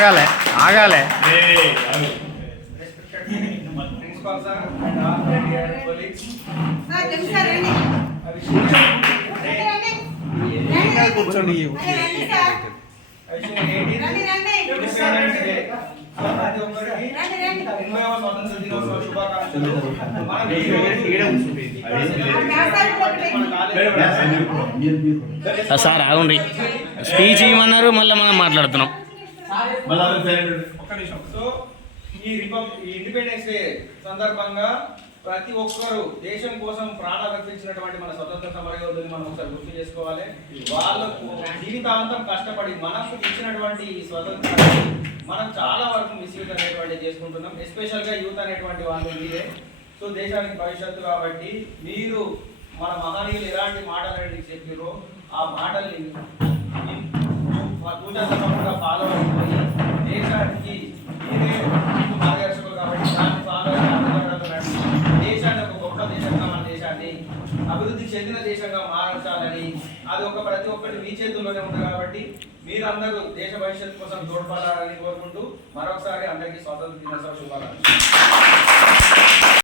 ఆగాలే ఆగాలే principal sir and all dear colleagues కూర్చోండి ప్రతి ఒక్కరికి 80వ స్వాతంత్ర దినోత్సవ శుభాకాంక్షలు. సార్ ఆగుండి స్పీచ్ ఇవ్వమన్నారు మళ్ళీ మనం మాట్లాడుతున్నాం. ఒక్క నిమిషం. సో ఈ ఇండిపెండెన్స్ డే సందర్భంగా ప్రతి ఒక్కరు దేశం కోసం ప్రాణాలు అర్పించినటువంటి మన స్వతంత్ర సమరయోధుని మనం ఒకసారి గుర్తు చేసుకోవాలి. వాళ్ళకు జీవితాంతం కష్టపడి మనకు ఇచ్చినటువంటి ఈ స్వతంత్రాన్ని మనం చాలా వరకు మిస్యూజ్ అనేటువంటి చేసుకుంటున్నాం. ఎస్పెషల్గా యూత్ అనేటువంటి వాళ్ళు మీరే. సో దేశానికి భవిష్యత్తు కాబట్టి మీరు మన మహనీయులు ఎలాంటి మాటలు అనేది చెప్పారో ఆ మాటల్ని తూచా ఫాలో అయిపోయి దేశానికి మీరే మార్గదర్శకులు కాబట్టి దాన్ని ఫాలో దేశాన్ని ఒక గొప్ప దేశంగా మన దేశాన్ని అభివృద్ధి చెందిన దేశంగా మార్చాలని అది ఒక ప్రతి ఒక్కటి మీ చేతుల్లోనే ఉంది కాబట్టి మీరందరూ దేశ భవిష్యత్తు కోసం తోడ్పడాలని కోరుకుంటూ మరొకసారి అందరికీ స్వాతంత్ర దినోత్సవ శుభాకాంక్షలు.